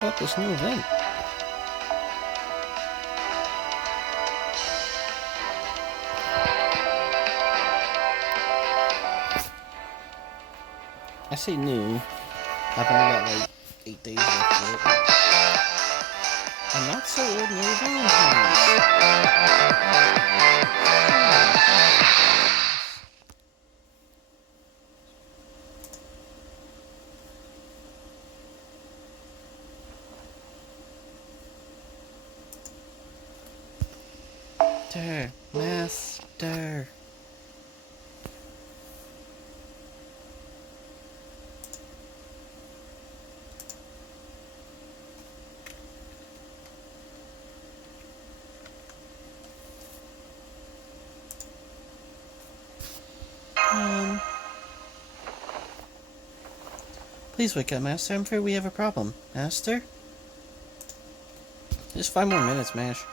About this new event. I say new. I've only got like 8 days left for it. A not so ordinary Valentine's. Master. Please wake up, Master. I'm afraid we have a problem. Master? Just 5 more minutes, Mash.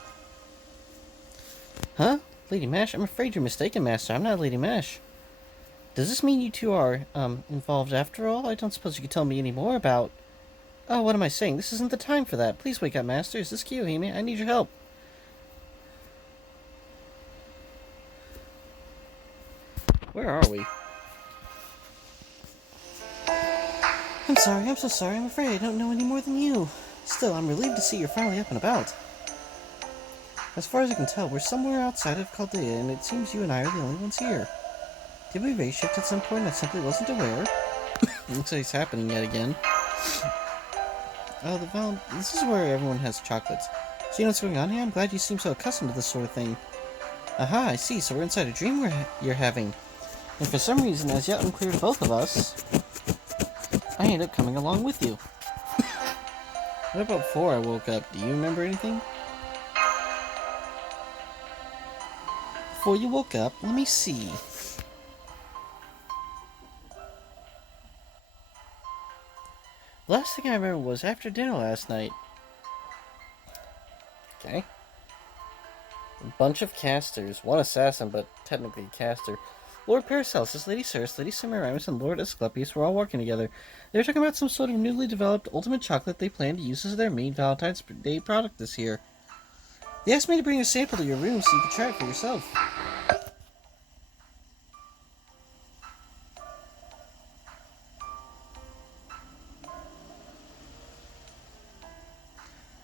Huh? Lady Mash? I'm afraid you're mistaken, Master. I'm not Lady Mash. Does this mean you two are, involved after all? I don't suppose you could tell me any more about... Oh, what am I saying? This isn't the time for that. Please wake up, Master. Is this Kiyohime? I need your help. Where are we? I'm sorry, I'm so sorry. I'm afraid I don't know any more than you. Still, I'm relieved to see you're finally up and about. As far as I can tell, we're somewhere outside of Chaldea, and it seems you and I are the only ones here. Did we race shift at some point? I simply wasn't aware. Looks like it's happening yet again. Oh, this is where everyone has chocolates. So you know what's going on here? I'm glad you seem so accustomed to this sort of thing. Aha, I see. So we're inside a dream you're having. And for some reason, as yet unclear to both of us, I ended up coming along with you. What about before I woke up? Do you remember anything? Before you woke up, let me see. The last thing I remember was after dinner last night. Okay. A bunch of casters. One assassin, but technically a caster. Lord Paracelsus, Lady Circe, Lady Semiramis, and Lord Asclepius were all working together. They were talking about some sort of newly developed ultimate chocolate they plan to use as their main Valentine's Day product this year. They asked me to bring a sample to your room so you could try it for yourself.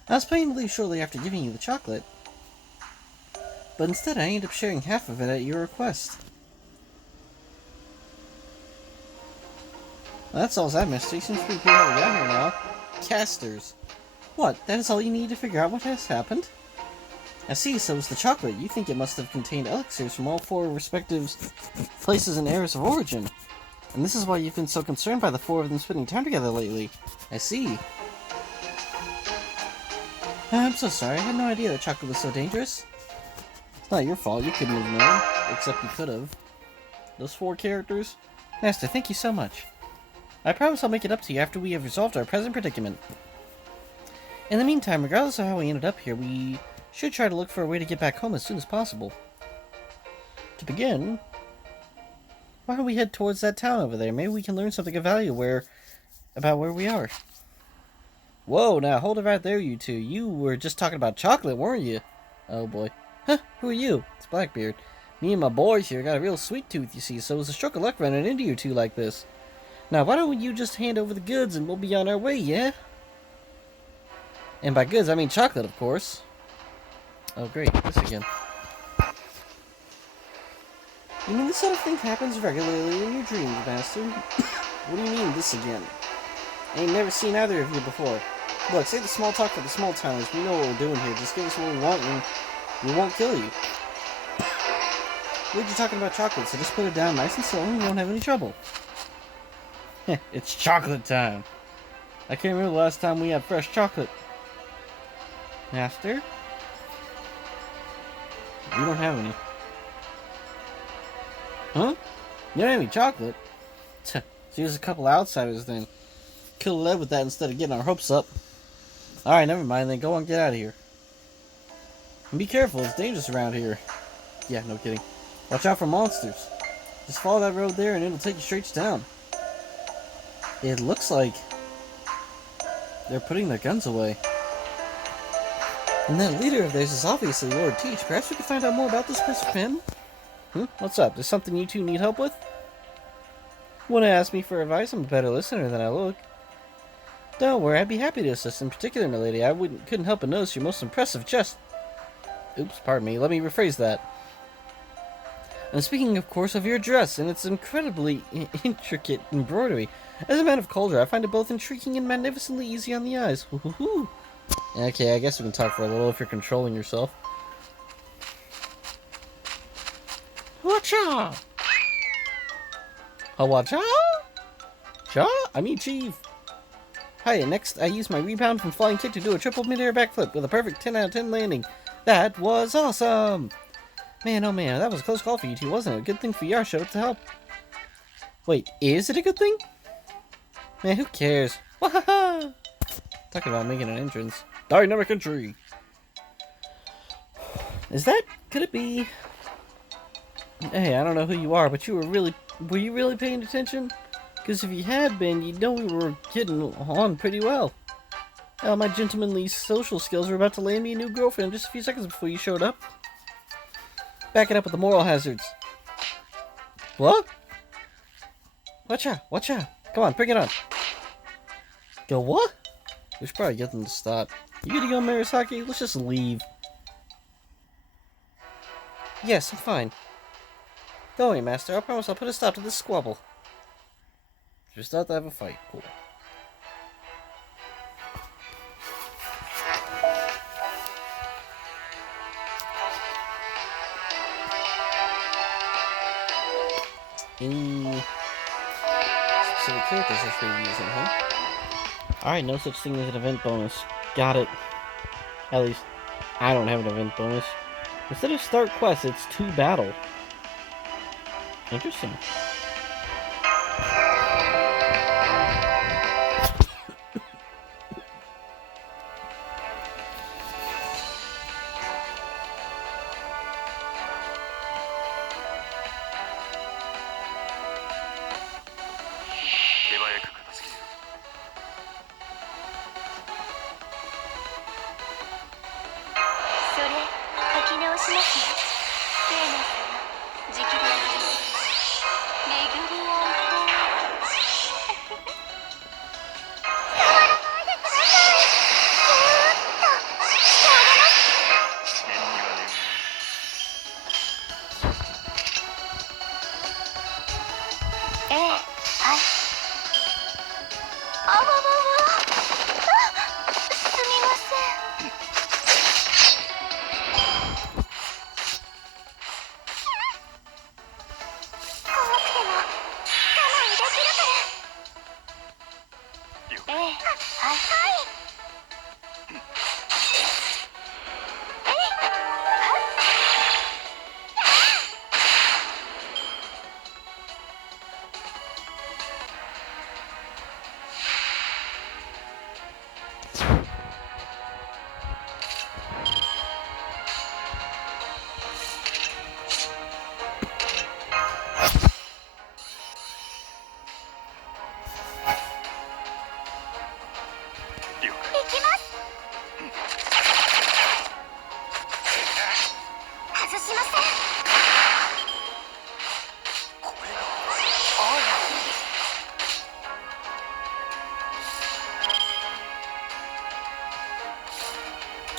I was planning to leave shortly after giving you the chocolate, but instead I ended up sharing half of it at your request. Well, that's all that mystery. Seems pretty clear how we got here now. Casters. What? That is all you need to figure out what has happened? I see, so is the chocolate. You think it must have contained elixirs from all 4 respective places and eras of origin. And this is why you've been so concerned by the 4 of them spending time together lately. I see. I'm so sorry. I had no idea that chocolate was so dangerous. It's not your fault. You couldn't have known. Except you could have. Those 4 characters. Master, thank you so much. I promise I'll make it up to you after we have resolved our present predicament. In the meantime, regardless of how we ended up here, we should try to look for a way to get back home as soon as possible. To begin, why don't we head towards that town over there? Maybe we can learn something of value about where we are. Whoa, now hold it right there, you two. You were just talking about chocolate, weren't you? Oh boy. Huh, who are you? It's Blackbeard. Me and my boys here got a real sweet tooth, you see, so it's a stroke of luck running into you two like this. Now, why don't you just hand over the goods and we'll be on our way, yeah? And by goods, I mean chocolate, of course. Oh, great. This again. You mean this sort of thing happens regularly in your dreams, Master? What do you mean, this again? I ain't never seen either of you before. Look, save the small talk for the small timers. We know what we're doing here. Just give us what we want and we won't kill you. We're just talking about chocolate, so just put it down nice and slow and we won't have any trouble. It's chocolate time. I can't remember the last time we had fresh chocolate. Master? You don't have any. Huh? You don't have any chocolate? So there's a couple outsiders then. Kill lead with that instead of getting our hopes up. Alright, never mind then. Go on, get out of here. And be careful, it's dangerous around here. Yeah, no kidding. Watch out for monsters. Just follow that road there and it'll take you straight to town. It looks like They're putting their guns away. And that leader of theirs is obviously Lord Teach. Perhaps we could find out more about this place from him? What's up? There's something you two need help with? Want to ask me for advice? I'm a better listener than I look. Don't worry, I'd be happy to assist. In particular, milady, I couldn't help but notice your most impressive chest. Oops, pardon me. Let me rephrase that. I'm speaking, of course, of your dress and its incredibly intricate embroidery. As a man of culture, I find it both intriguing and magnificently easy on the eyes. Hoo-hoo-hoo. Okay, I guess we can talk for a little if you're controlling yourself. Whatcha? Hawacha? Cha? I mean, Chief. Hi, next I used my rebound from flying kick to do a triple mid-air backflip with a perfect 10 out of 10 landing. That was awesome! Man, oh man, that was a close call for you two, wasn't it? Good thing VR showed up to help. Wait, is it a good thing? Man, who cares? Wahaha! Talking about making an entrance. Dynamic entry! Is that... could it be... Hey, I don't know who you are, but were you really paying attention? Because if you had been, you'd know we were getting on pretty well. My gentlemanly social skills were about to land me a new girlfriend just a few seconds before you showed up. Back it up with the moral hazards. What? Watcha. Come on, bring it on. Go what? We should probably get them to stop. You gonna go, Marasaki? Let's just leave. Yes, I'm fine. Don't worry, Master. I promise I'll put a stop to this squabble. Just thought to have a fight. Cool. Any specific characters I should be using, huh? Alright, no such thing as an event bonus. Got it. At least, I don't have an event bonus. Instead of start quest, it's to battle. Interesting.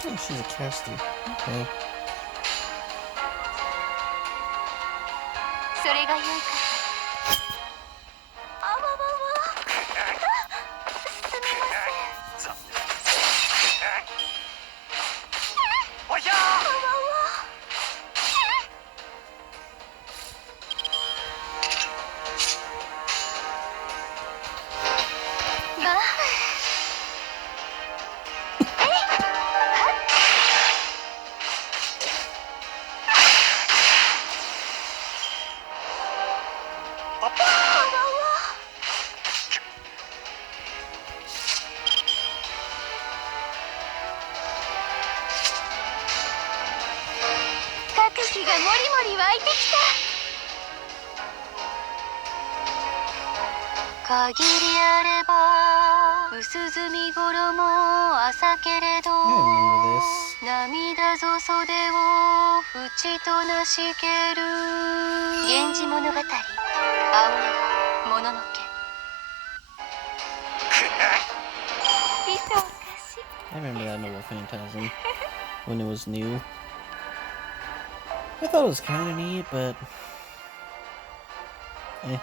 Oh, she's a caster. Okay. 薄墨衣朝けれど I remember this. 涙ぞ袖を縁となしける源氏物語青のもののけ I remember that Noble Phantasm when it was new. I thought it was kind of neat, but eh.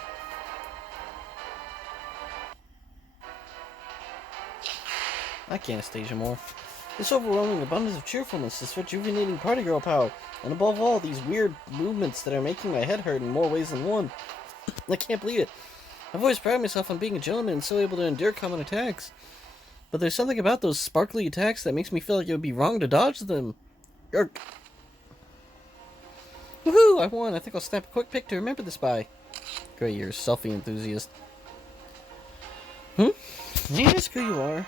I can't stage anymore. This overwhelming abundance of cheerfulness, this rejuvenating party girl power, and above all, these weird movements that are making my head hurt in more ways than one. I can't believe it. I've always prided myself on being a gentleman and so able to endure common attacks. But there's something about those sparkly attacks that makes me feel like it would be wrong to dodge them. Woohoo! I won. I think I'll snap a quick pic to remember this by. Great, you're a selfie enthusiast. Yeah, screw you are.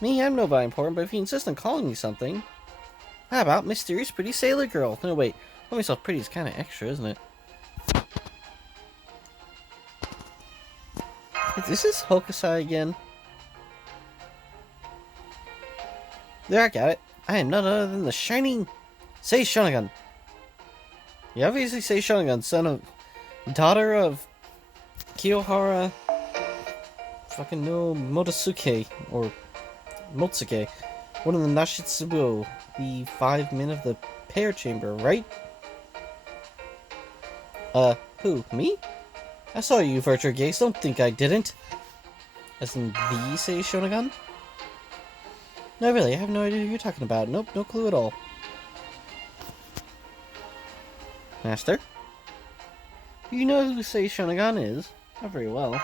Me, I'm nobody important, but if you insist on calling me something... How about Mysterious Pretty Sailor Girl? No, wait. Call myself pretty is kind of extra, isn't it? Is this Hokusai again? There, I got it. I am none other than the shining... Sei Shonagon. You obviously Sei Shonagon, daughter of Kiyohara... Fucking no Motosuke, or Motsuke. One of the Nashitsubo, the 5 men of the Pear Chamber, right? Who? Me? I saw you, Virtual Gaze. Don't think I didn't. As in the Sei Shonagon? No, really, I have no idea who you're talking about. Nope, no clue at all. Master? Do you know who Sei Shonagon is? Not very well.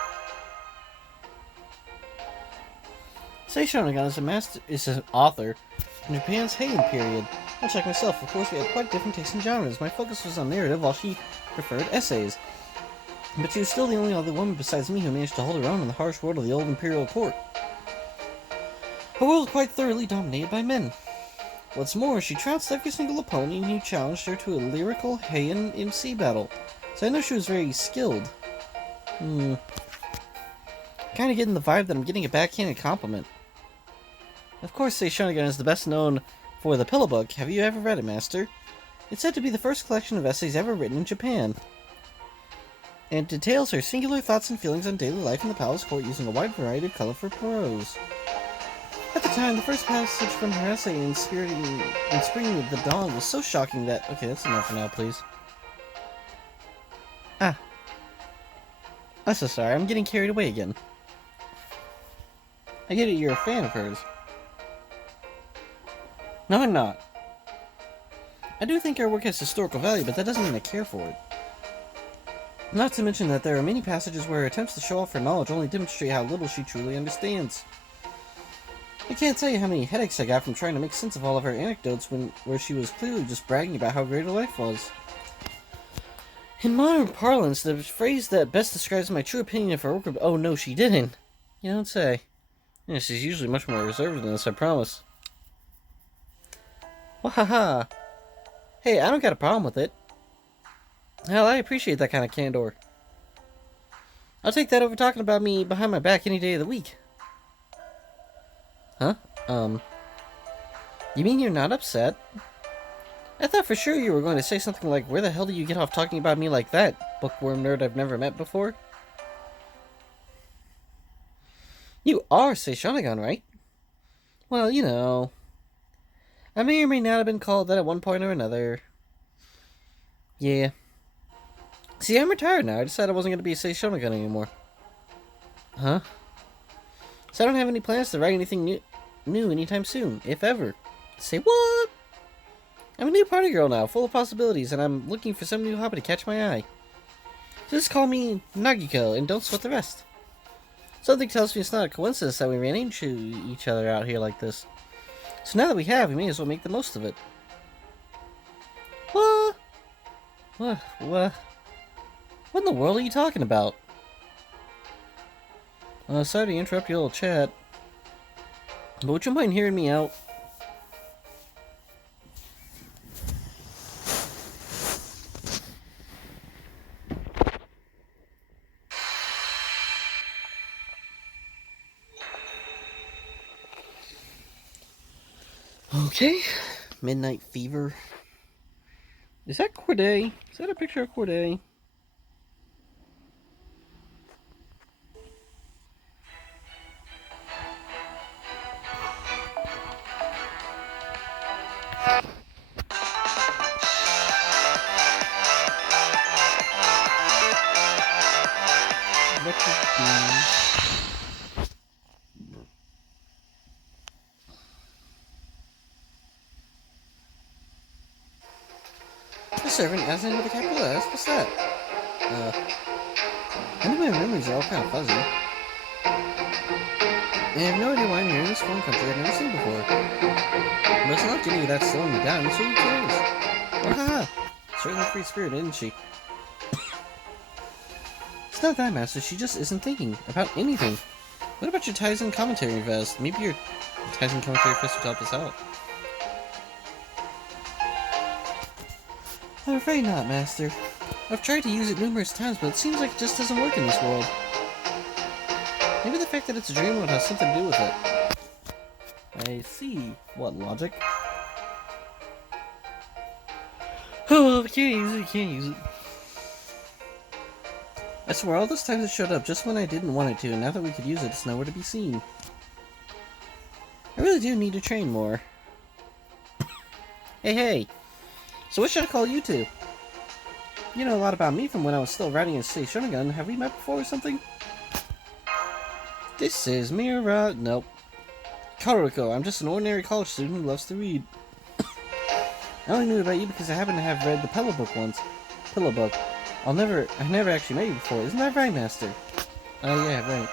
Sei Shonagon is an author in Japan's Heian period. Much like myself, of course, we had quite different tastes in genres. My focus was on narrative, while she preferred essays. But she was still the only other woman besides me who managed to hold her own in the harsh world of the old imperial court. A world quite thoroughly dominated by men. What's more, she trounced every single opponent who challenged her to a lyrical Heian MC battle, so I know she was very skilled. Kinda getting the vibe that I'm getting a backhanded compliment. Of course, Sei Shonagon is the best known for the Pillow Book. Have you ever read it, Master? It's said to be the first collection of essays ever written in Japan, and details her singular thoughts and feelings on daily life in the palace court using a wide variety of colorful prose. At the time, the first passage from her essay in Spring of the Dawn was so shocking that... Okay, that's enough for now, please. I'm so sorry, I'm getting carried away again. I get it, you're a fan of hers. No, I'm not. I do think her work has historical value, but that doesn't mean I care for it. Not to mention that there are many passages where her attempts to show off her knowledge only demonstrate how little she truly understands. I can't tell you how many headaches I got from trying to make sense of all of her anecdotes where she was clearly just bragging about how great her life was. In modern parlance, the phrase that best describes my true opinion of her work... Oh, no, she didn't. You don't say. Yeah, she's usually much more reserved than this, I promise. Wahaha. Hey, I don't got a problem with it. Hell, I appreciate that kind of candor. I'll take that over talking about me behind my back any day of the week. Huh? You mean you're not upset? I thought for sure you were going to say something like, where the hell do you get off talking about me like that, bookworm nerd I've never met before? You are Sei Shonagon, right? Well, you know... I may or may not have been called that at one point or another. Yeah. See, I'm retired now. I decided I wasn't going to be a Sei Shonagon anymore. Huh? So I don't have any plans to write anything new anytime soon, if ever. Say what? I'm a new party girl now, full of possibilities, and I'm looking for some new hobby to catch my eye. So just call me Nagiko, and don't sweat the rest. Something tells me it's not a coincidence that we ran into each other out here like this. So now that we have, we may as well make the most of it. What? What in the world are you talking about? Sorry to interrupt your little chat, but would you mind hearing me out? Okay. Midnight Fever. Is that Corday? Is that a picture of Corday? The servant as in with a capital S? What's that? I know my memories are all kind of fuzzy. And I have no idea why I'm here in this foreign country I've never seen before. But it's not getting that slowing me down, so who cares? Oh, haha! Certainly free spirited, isn't she? It's not that, Master. She just isn't thinking about anything. What about your Tizen commentary vest? Maybe your Tizen commentary vest would help us out. I'm afraid not, Master. I've tried to use it numerous times, but it seems like it just doesn't work in this world. Maybe the fact that it's a dream would have something to do with it. I see. What, logic? Oh, well, if you can't use it, you can't use it. I swear, all those times it showed up just when I didn't want it to, and now that we could use it, it's nowhere to be seen. I really do need to train more. Hey! So what should I call you two? You know a lot about me from when I was still riding a State Shonen. Have we met before or something? This is Mira. Nope. Karuko. I'm just an ordinary college student who loves to read. I only knew about you because I happen to have read the Pillow Book once. Pillow Book. I never actually met you before. Isn't that right, Master? Oh, yeah, right.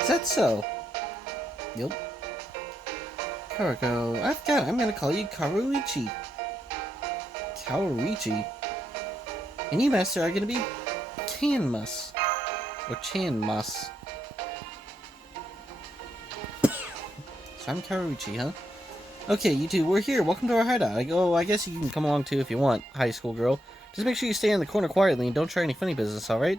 Is that so? Yup. Karuko. I forgot. I'm gonna call you Karuichi. Karuichi? And you, Master, are gonna be Canmus. Or Chanmus. So I'm Karuichi, huh? Okay, you two, we're here. Welcome to our hideout. I guess you can come along too if you want, high school girl. Just make sure you stay in the corner quietly and don't try any funny business, alright?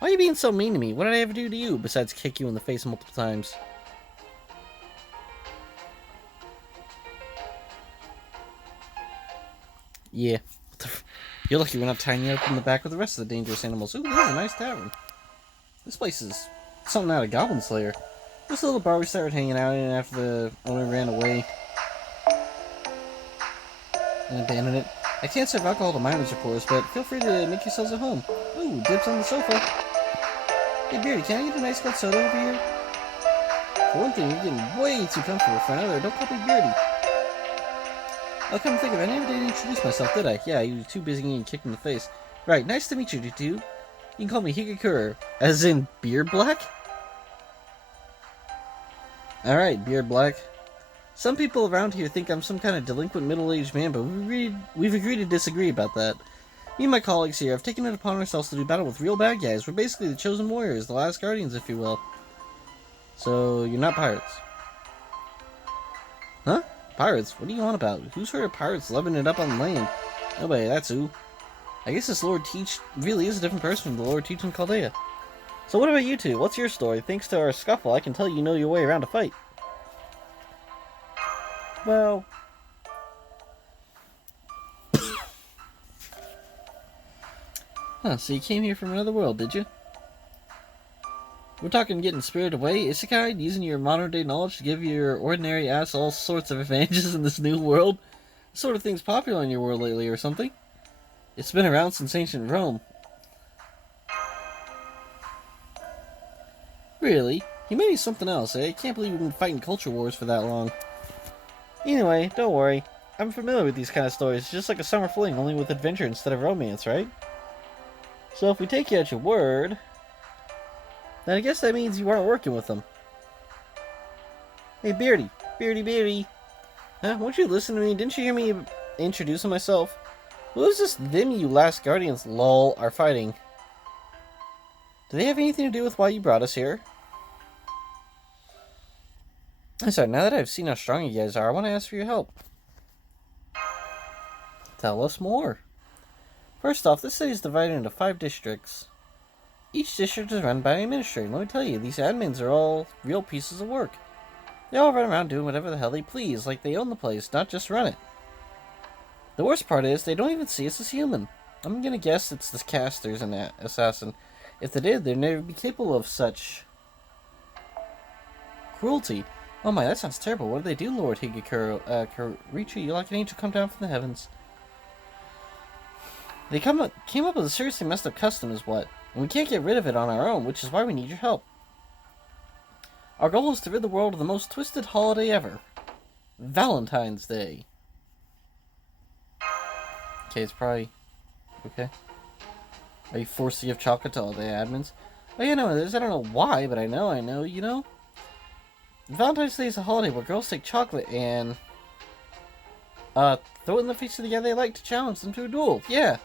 Why are you being so mean to me? What did I ever do to you, besides kick you in the face multiple times? Yeah. You're lucky we're not tying you up in the back with the rest of the dangerous animals. Ooh, this is a nice tavern. This place is something out of Goblin Slayer. This little bar we started hanging out in after the owner ran away and abandoned it. I can't serve alcohol to minors, of course, but feel free to make yourselves at home. Ooh, dibs on the sofa. Hey, Beardy, can I get a nice cold soda over here? For one thing, you're getting way too comfortable. For another, don't call me Beardy. I'll come to think of it, I never did introduce myself, did I? Yeah, you were too busy getting kicked in the face. Right, nice to meet you, you two. You can call me Higakura. As in, Beard Black? Alright, Beard Black. Some people around here think I'm some kind of delinquent middle-aged man, but we've agreed to disagree about that. Me and my colleagues here have taken it upon ourselves to do battle with real bad guys. We're basically the chosen warriors, the last guardians, if you will. So, you're not pirates. Huh? Pirates? What are you on about? Who's heard of pirates loving it up on land? Nobody, that's who. I guess this Lord Teach really is a different person from the Lord Teach in Chaldea. So what about you two? What's your story? Thanks to our scuffle, I can tell you know your way around a fight. Well... Huh, so you came here from another world, did you? We're talking getting spirited away, isekai, using your modern-day knowledge to give your ordinary ass all sorts of advantages in this new world? This sort of thing's popular in your world lately or something? It's been around since ancient Rome. Really? You may be something else, eh? I can't believe we've been fighting culture wars for that long. Anyway, don't worry. I'm familiar with these kind of stories. It's just like a summer fling, only with adventure instead of romance, right? So if we take you at your word, then I guess that means you weren't working with them. Hey, Beardy. Beardy. Huh? Won't you listen to me? Didn't you hear me introducing myself? Who is this them you last guardians, lol, are fighting? Do they have anything to do with why you brought us here? I'm sorry, now that I've seen how strong you guys are, I want to ask for your help. Tell us more. First off, this city is divided into 5 districts. Each district is run by an administrator. Let me tell you, these admins are all real pieces of work. They all run around doing whatever the hell they please, like they own the place, not just run it. The worst part is, they don't even see us as human. I'm gonna guess it's the casters and that assassin. If they did, they'd never be capable of such cruelty. Oh my, that sounds terrible. What did they do, Lord Higakuro? Karichi, you're like an angel come down from the heavens. They came up with a seriously messed up custom is what, and we can't get rid of it on our own, which is why we need your help. Our goal is to rid the world of the most twisted holiday ever. Valentine's Day. Okay, it's probably... Okay. Are you forced to give chocolate to all the admins? Oh yeah, no, I don't know why, but I know, you know? Valentine's Day is a holiday where girls take chocolate and... throw it in the face of the guy they like to challenge them to a duel. Yeah.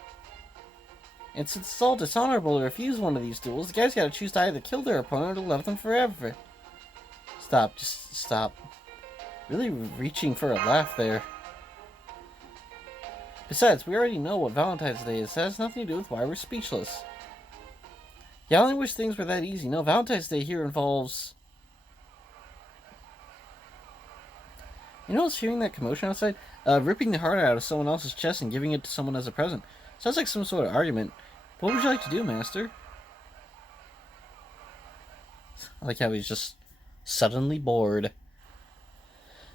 And since it's all dishonorable to refuse one of these duels, the guys gotta choose to either kill their opponent or love them forever. Stop, just stop. Really reaching for a laugh there. Besides, we already know what Valentine's Day is. That has nothing to do with why we're speechless. Yeah, I only wish things were that easy. No, Valentine's Day here involves... You know what's hearing that commotion outside? Ripping the heart out of someone else's chest and giving it to someone as a present. Sounds like some sort of argument. What would you like to do, Master? I like how he's just suddenly bored.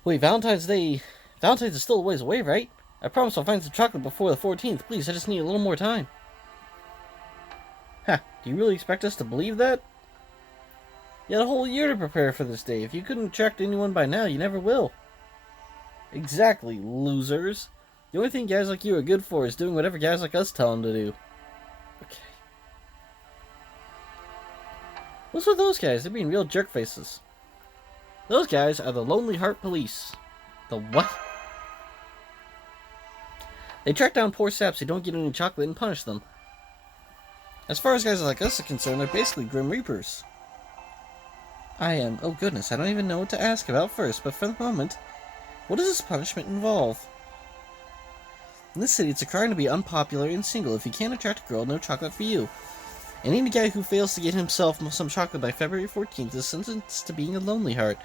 Wait, Valentine's is still a ways away, right? I promise I'll find some chocolate before the 14th. Please, I just need a little more time. Ha, do you really expect us to believe that? You had a whole year to prepare for this day. If you couldn't attract anyone by now, you never will. Exactly, losers. The only thing guys like you are good for is doing whatever guys like us tell them to do. Okay. What's with those guys? They're being real jerk faces. Those guys are the Lonely Heart Police. The what? They track down poor saps who don't get any chocolate and punish them. As far as guys like us are concerned, they're basically Grim Reapers. Oh goodness, I don't even know what to ask about first, but for the moment, what does this punishment involve? In this city, it's a crime to be unpopular and single. If you can't attract a girl, no chocolate for you. And any guy who fails to get himself some chocolate by February 14th is sentenced to being a lonely heart.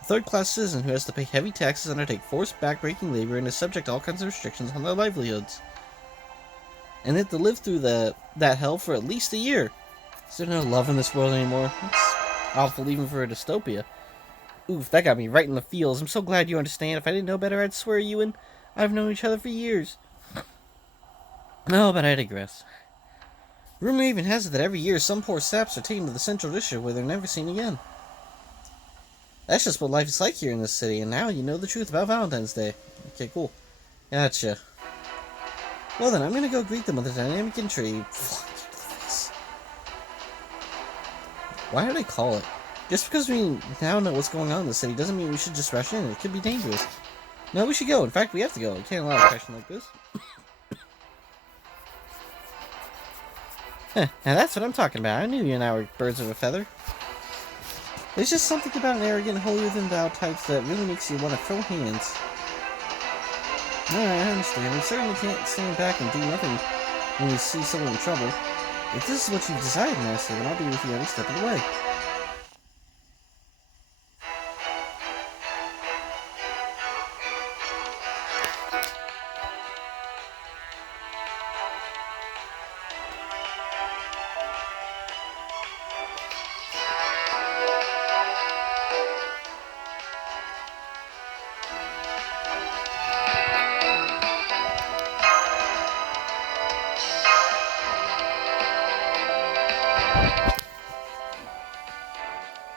A third-class citizen who has to pay heavy taxes, undertake forced back-breaking labor, and is subject to all kinds of restrictions on their livelihoods. And they have to live through that hell for at least a year. Is there no love in this world anymore? It's awful even for a dystopia. Oof, that got me right in the feels. I'm so glad you understand. If I didn't know better, I'd swear you and I've known each other for years. No, but I digress. Rumor even has it that every year some poor saps are taken to the central district where they're never seen again. That's just what life is like here in this city, and now you know the truth about Valentine's Day. Okay, cool. Gotcha. Well then, I'm gonna go greet them with a dynamic entry. Why did I call it? Just because we now know what's going on in the city doesn't mean we should just rush in. It could be dangerous. No, we should go. In fact, we have to go. We can't allow a question like this. Now that's what I'm talking about. I knew you and I were birds of a feather. There's just something about an arrogant, holier-than-thou types that really makes you want to throw hands. Alright, I understand. We certainly can't stand back and do nothing when we see someone in trouble. If this is what you've decided, Master, then I'll be with you every step of the way.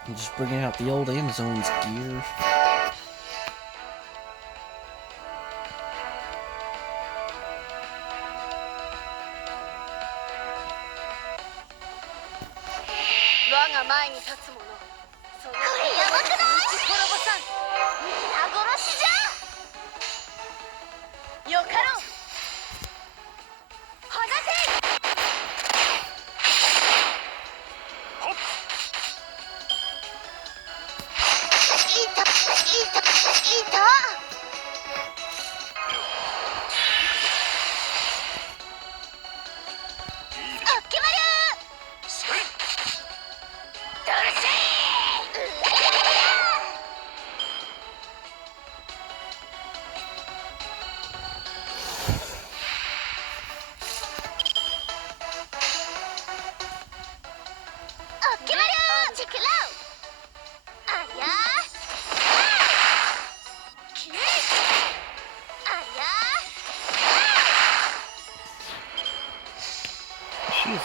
I'm just bringing out the old Amazon's gear.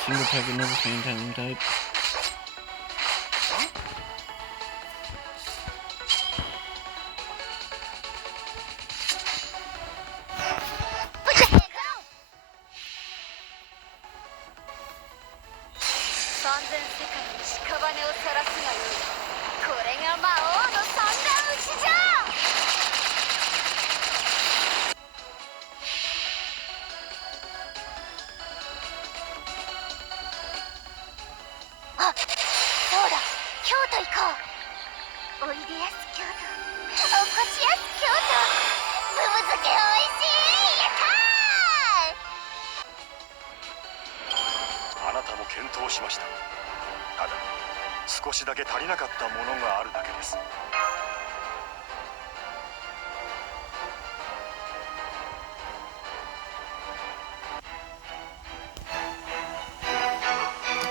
single target, never fan type.あなたも検討しました。ただ少しだけ足りなかったものがあるだけです。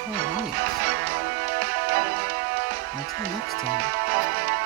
Alright. Until next time.